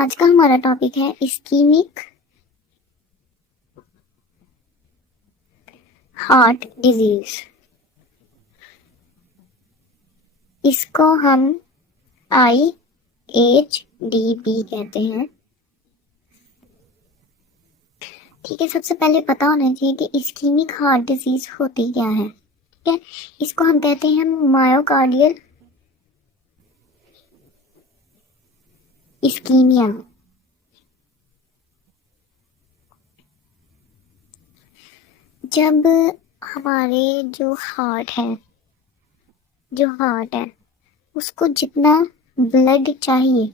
आज का हमारा टॉपिक है इस्कीमिक हार्ट डिजीज। इसको हम IHDP कहते हैं। ठीक है, सबसे पहले पता होना चाहिए कि इस्कीमिक हार्ट डिजीज होती क्या है। ठीक है, इसको हम कहते हैं मायोकार्डियल इस्कीमिया। जब हमारे जो हार्ट है उसको जितना ब्लड चाहिए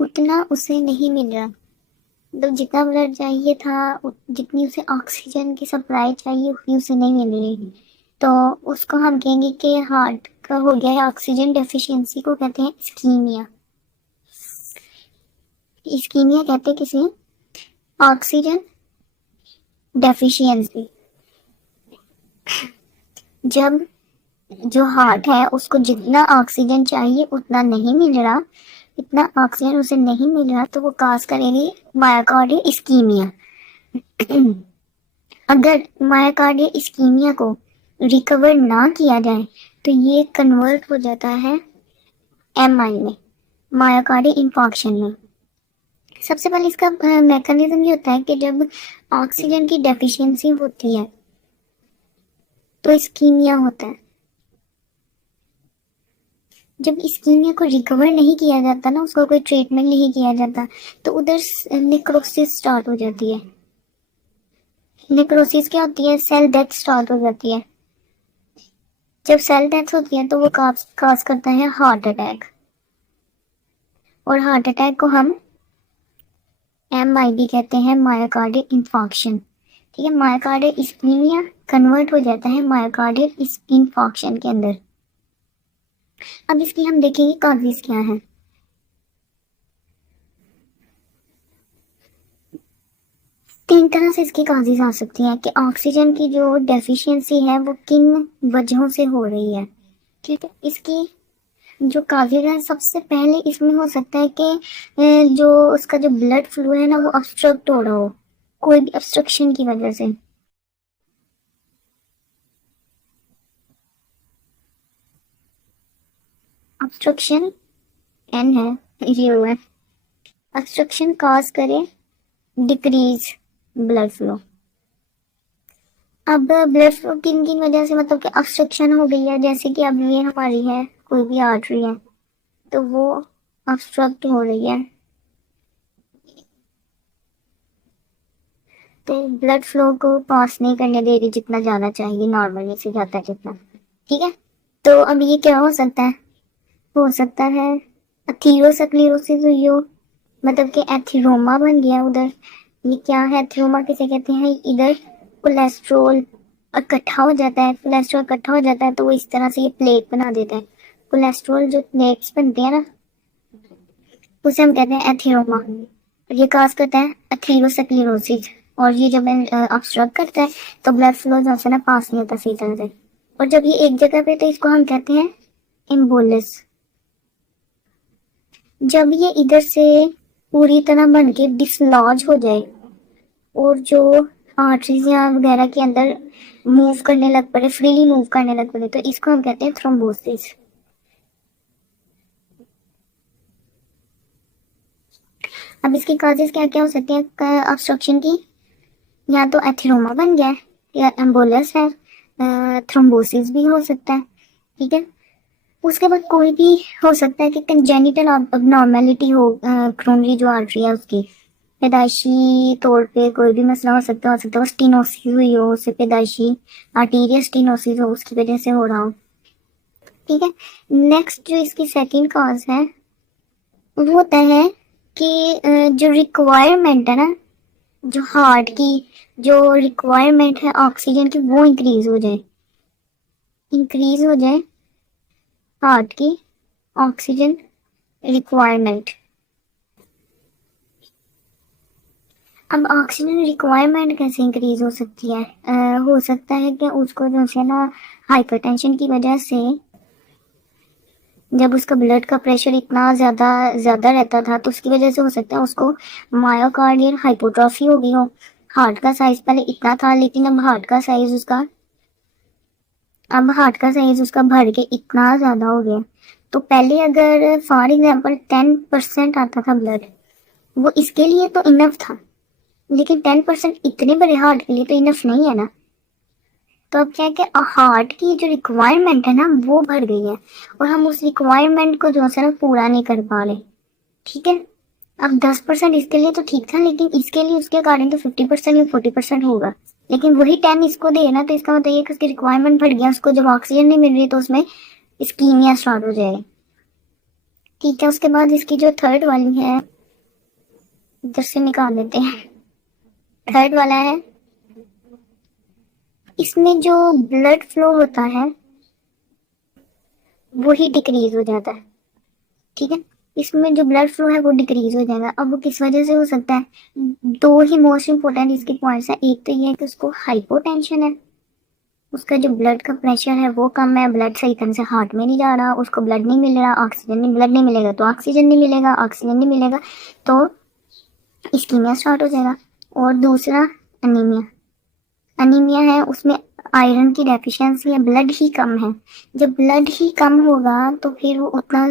उतना उसे नहीं मिल रहा, तो जितना ब्लड चाहिए था जितनी उसे ऑक्सीजन की सप्लाई चाहिए उतनी उसे नहीं मिल रही, तो उसको हम कहेंगे कि हार्ट का हो गया है। ऑक्सीजन डेफिशिएंसी को कहते हैं इस्कीमिया। इस्कीमिया कहते हैं किसे? Oxygen deficiency. जब जो हार्ट है उसको जितना ऑक्सीजन चाहिए उतना नहीं मिल रहा, इतना ऑक्सीजन उसे नहीं मिल रहा, तो वो काज करेगी मायोकार्डियल इस्कीमिया। अगर मायोकार्डियल इस्कीमिया को रिकवर ना किया जाए तो ये कन्वर्ट हो जाता है MI में, मायोकार्डियल इंफार्क्शन में। सबसे पहले इसका मैकेनिज्म ये होता है कि जब ऑक्सीजन की डेफिशिएंसी होती है तो इस्कीमिया होता है। जब इस्कीमिया को रिकवर नहीं किया जाता ना, उसको कोई ट्रीटमेंट नहीं किया जाता, तो उधर नेक्रोसिस स्टार्ट हो जाती है। नेक्रोसिस क्या होती है? सेल डेथ स्टार्ट हो जाती है। जब सेल डेथ होती है तो वो काज करता है हार्ट अटैक, और हार्ट अटैक को हम MID कहते हैं, मायोकार्डियल इंफार्क्शन। ठीक है, मायोकार्डियल इस्कीमिया कन्वर्ट हो जाता है मायोकार्डियल इंफार्क्शन के अंदर। अब इसकी हम देखेंगे कॉजेज क्या है। तीन तरह से इसकी कॉजेज आ सकती हैं कि ऑक्सीजन की जो डेफिशिएंसी है वो किन वजहों से हो रही है। ठीक है, इसकी जो कॉजेज है, सबसे पहले इसमें हो सकता है कि जो उसका जो ब्लड फ्लो है ना वो ऑब्स्ट्रक्ट हो रहा हो, कोई भी ऑब्स्ट्रक्शन की वजह से। ऑब्स्ट्रक्शन N है, ये हुआ है। ऑब्स्ट्रक्शन कॉज करे डिक्रीज ब्लड फ्लो। अब ब्लड फ्लो किन किन वजह से, मतलब कि ऑब्स्ट्रक्शन हो गई है, जैसे कि अब ये हमारी है कोई भी आर्टरी है तो वो ऑब्स्ट्रक्ट हो रही है, तो ब्लड फ्लो को पास नहीं करने दे रही जितना जाना चाहिए, नॉर्मली से जाता है जितना। ठीक है, तो अब ये क्या हो सकता है? हो सकता है अथीरोस्क्लेरोसिस हुई हो, मतलब कि एथिरोमा बन गया उधर। ये क्या है एथिरोमा किसे कहते हैं? इधर कोलेस्ट्रॉल इकट्ठा हो जाता है, कोलेस्ट्रॉल इकट्ठा हो जाता है तो वो इस तरह से ये प्लेट बना देता है। कोलेस्ट्रॉल जो प्लेट्स बनते हैं ना उसे हम कहते हैं एथिरोमा। ये काज करता है अथीरोस्क्लेरोसिस, और ये जब ऑब्स्ट्रक्ट करता है तो ब्लड फ्लो जो है ना पास नहीं होता सही तरह से, और जब ये एक जगह पे तो इसको हम कहते हैं एम्बोलिस। जब ये इधर से पूरी तरह बन के डिसलॉज हो जाए और जो आर्टरीज या वगैरह के अंदर मूव करने लग पड़े, फ्रीली मूव करने लग पड़े, तो इसको हम कहते हैं थ्रोम्बोसिस। अब इसकी काजेस क्या क्या हो सकती है ऑब्स्ट्रक्शन की? या तो एथिरोमा बन गया है, या एम्बोलस है, थ्रोम्बोसिस भी हो सकता है। ठीक है, उसके बाद कोई भी हो सकता है कि कंजेनिटल अबनॉर्मेलिटी हो, क्रोनरी जो आर्टरी है उसकी पैदाइशी तौर पे कोई भी मसला हो सकता है वो स्टीनोसिस हुई हो, उससे पैदाइशी आर्टीरियल स्टीनोसिस हो, उसकी वजह से हो रहा हो। ठीक है, नेक्स्ट जो इसकी सेकंड कॉज है वो होता है कि जो रिक्वायरमेंट है ना, जो हार्ट की जो रिक्वायरमेंट है ऑक्सीजन की वो इंक्रीज हो जाए हार्ट की ऑक्सीजन रिक्वायरमेंट। अब ऑक्सीजन रिक्वायरमेंट कैसे इंक्रीज हो सकती है? हो सकता है कि उसको जो है ना हाइपरटेंशन की वजह से जब उसका ब्लड का प्रेशर इतना ज़्यादा ज़्यादा रहता था तो उसकी वजह से हो सकता है उसको मायोकार्डियल हाइपोट्रोफी हो गई हो। हार्ट का साइज पहले इतना था, लेकिन अब हार्ट का साइज उसका बढ़ के इतना ज़्यादा हो गया। तो पहले अगर फॉर एग्जांपल 10% आता था ब्लड, वो इसके लिए तो इनफ था, लेकिन 10% इतने बड़े हार्ट के लिए तो इनफ नहीं है ना। तो अब क्या है कि हार्ट की जो रिक्वायरमेंट है ना वो बढ़ गई है, और हम उस रिक्वायरमेंट को जो है ना पूरा नहीं कर पा रहे। ठीक है, अब 10% इसके लिए तो ठीक था, लेकिन इसके लिए उसके अकॉर्डिंग तो 50% या 40% होगा। लेकिन वही 10 इसको दे ना, तो इसका मतलब ये कि उसकी रिक्वायरमेंट बढ़ गया, उसको जब ऑक्सीजन नहीं मिल रही तो उसमें इस्कीमिया स्टार्ट हो जाएगा। ठीक है, उसके बाद इसकी जो थर्ड वाली है, इधर से निकाल देते हैं। थर्ड वाला है, इसमें जो ब्लड फ्लो होता है वो ही डिक्रीज हो जाता है। ठीक है, इसमें जो ब्लड फ्लो है वो डिक्रीज हो जाएगा। अब वो किस वजह से हो सकता है? दो ही मोस्ट इंपोर्टेंट इसके पॉइंट्स है। एक तो ये है कि उसको हाइपोटेंशन है, उसका जो ब्लड का प्रेशर है वो कम है, ब्लड सही तरह से हार्ट में नहीं जा रहा, उसको ब्लड नहीं मिल रहा, ऑक्सीजन नहीं, ब्लड नहीं मिलेगा तो ऑक्सीजन नहीं मिलेगा, ऑक्सीजन नहीं मिलेगा तो इस्कीमिया स्टार्ट हो जाएगा। और दूसरा अनीमिया, अनीमिया है, उसमें आयरन की डेफिशिएंसी है, ब्लड ही कम है। जब ब्लड ही कम होगा तो फिर वो उतना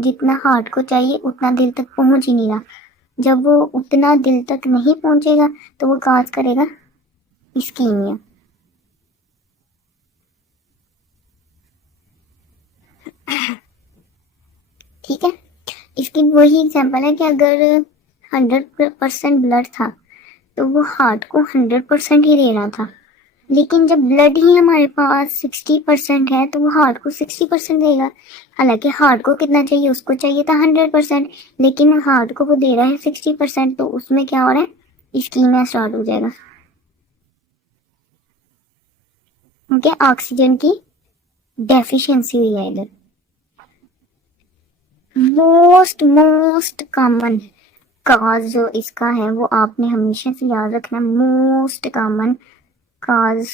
जितना हार्ट को चाहिए उतना दिल तक पहुंच ही नहीं रहा। जब वो उतना दिल तक नहीं पहुंचेगा तो वो काज करेगा इस्कीमिया। ठीक है, इसकी वही एग्जांपल है कि अगर 100% ब्लड था तो वो हार्ट को 100% ही दे रहा था, लेकिन जब ब्लड ही हमारे पास 60% है तो वो हार्ट को 60% देगा। हालांकि हार्ट को कितना चाहिए, उसको चाहिए था 100%, लेकिन हार्ट को वो दे रहा है 60%, तो उसमें क्या हो रहा है, इस्कीमिया स्टार्ट हो जाएगा। ओके, ऑक्सीजन की डेफिशिएंसी हुई है इधर। मोस्ट मोस्ट कॉमन काज जो इसका है वो आपने हमेशा से याद रखना। Most common cause